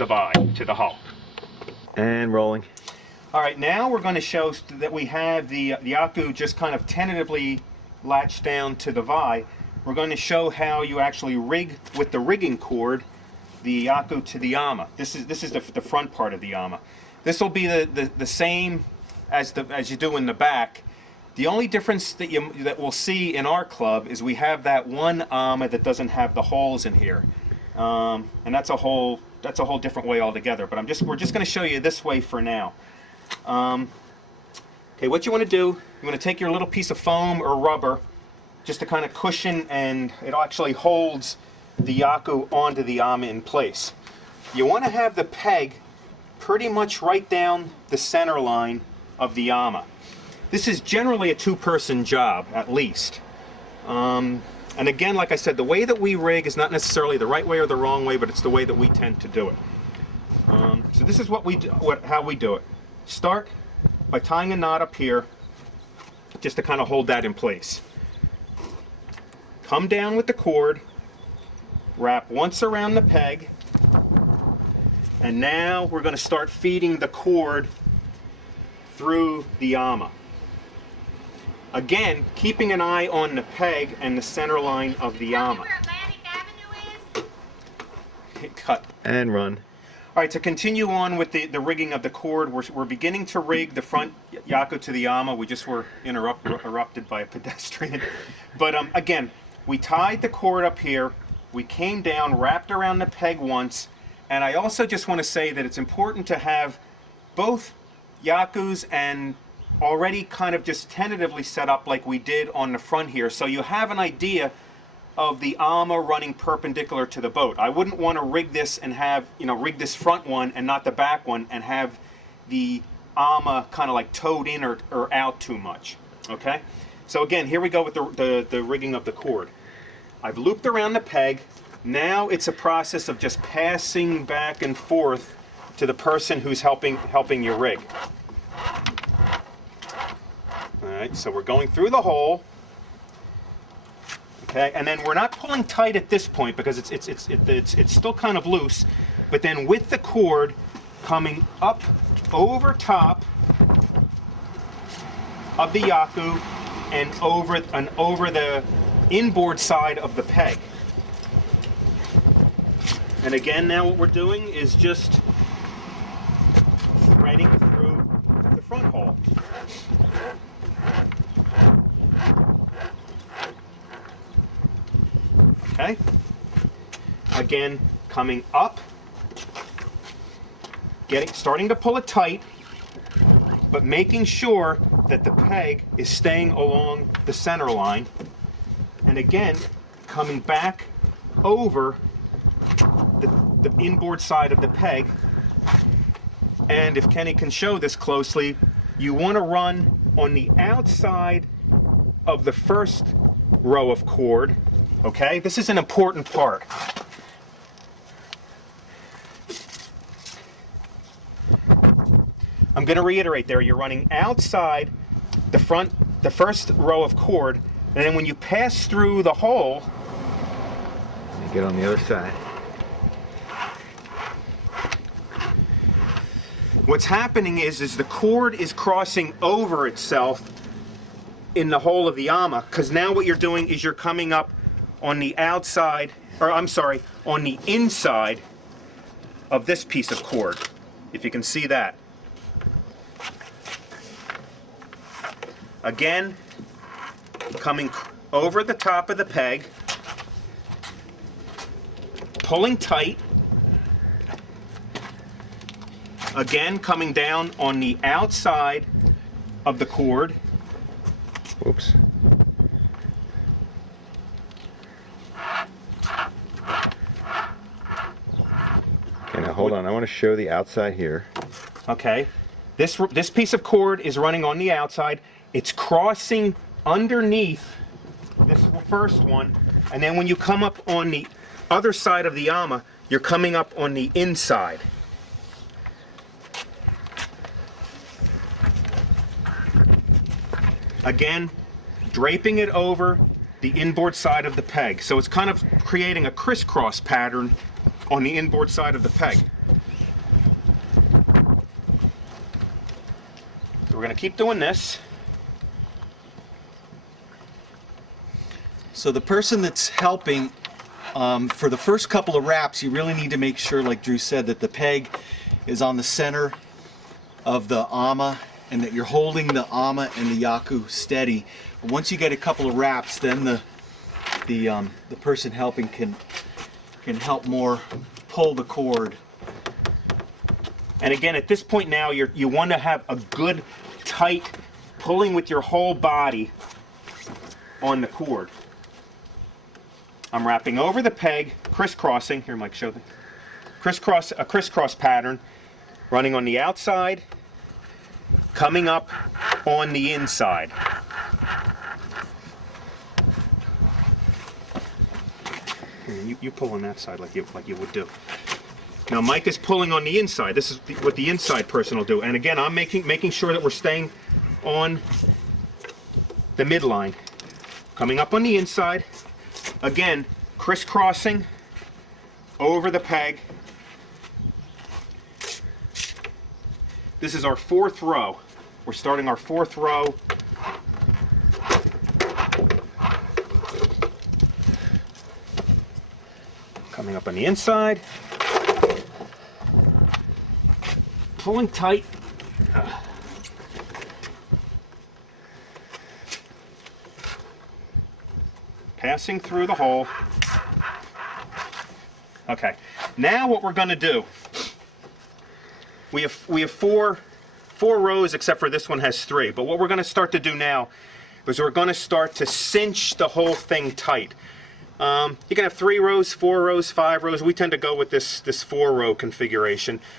the vise to the hull. And rolling. All right, now we're going to show that we have the Yaku just kind of tentatively latched down to the vise. We're going to show how you actually rig with the rigging cord the Yaku to the Yama. This is the front part of the Yama. This will be the same as you do in the back. The only difference that we'll see in our club is we have that one Yama that doesn't have the holes in here, and that's a whole different way altogether. But we're just going to show you this way for now. Okay, what you want to do, you want to take your little piece of foam or rubber just to kind of cushion, and it actually holds the Yaku onto the Yama in place. You want to have the peg pretty much right down the center line of the Yama. This is generally a two-person job, at least. And again, like I said, the way that we rig is not necessarily the right way or the wrong way, but it's the way that we tend to do it. So this is how we do it. Start by tying a knot up here, just to kind of hold that in place. Come down with the cord, wrap once around the peg, and now we're going to start feeding the cord through the Yama. Again, keeping an eye on the peg and the center line of the Yama. Cut. And run. All right, to continue on with the rigging of the cord, we're beginning to rig the front Yaku to the Yama. We just were interrupted by a pedestrian. But again, we tied the cord up here, we came down, wrapped around the peg once, and I also just want to say that it's important to have both Yakus and already kind of just tentatively set up like we did on the front here, so you have an idea of the Yama running perpendicular to the boat. I wouldn't want to rig this and have, rig this front one and not the back one and have the Yama kind of like towed in or out too much. Okay? So again, here we go with the rigging of the cord. I've looped around the peg. Now it's a process of just passing back and forth to the person who's helping you rig. All right, so we're going through the hole. Okay, and then we're not pulling tight at this point because it's still kind of loose, but then with the cord coming up over top of the Yaku and over the inboard side of the peg. And again, now what we're doing is just threading through the front hole. Okay. Again, coming up, starting to pull it tight, but making sure that the peg is staying along the center line. And again, coming back over the inboard side of the peg. And if Kenny can show this closely, you want to run on the outside of the first row of cord. Okay, this is an important part. I'm going to reiterate there, you're running outside the first row of cord, and then when you pass through the hole, you get on the other side. What's happening is the cord is crossing over itself in the hole of the Yama, because now what you're doing is you're coming up on the outside, or I'm sorry, on the inside of this piece of cord, if you can see that. Again, coming over the top of the peg, pulling tight, again coming down on the outside of the cord. Whoops. Okay, now hold on, I want to show the outside here. Okay, this piece of cord is running on the outside. It's crossing underneath this first one, and then when you come up on the other side of the Yama, you're coming up on the inside. Again, draping it over the inboard side of the peg. So it's kind of creating a crisscross pattern on the inboard side of the peg. So we're going to keep doing this. So the person that's helping, for the first couple of wraps, you really need to make sure, like Drew said, that the peg is on the center of the ama and that you're holding the ama and the yaku steady. But once you get a couple of wraps, then the person helping can help more pull the cord. And again, at this point now, you want to have a good, tight pulling with your whole body on the cord. I'm wrapping over the peg, crisscrossing. Here, Mike, show them. A crisscross pattern, running on the outside, coming up on the inside. Here, you pull on that side like you would do. Now Mike is pulling on the inside. This is what the inside person will do. And again, I'm making sure that we're staying on the midline. Coming up on the inside. Again, crisscrossing over the peg. This is our 4th row. We're starting our 4th row. Coming up on the inside. Pulling tight. Passing through the hole. Okay, now what we're going to do, we have 4 rows, except for this one has 3, but what we're going to start to do now is we're going to start to cinch the whole thing tight. You can have 3 rows, 4 rows, 5 rows. We tend to go with this 4-row configuration.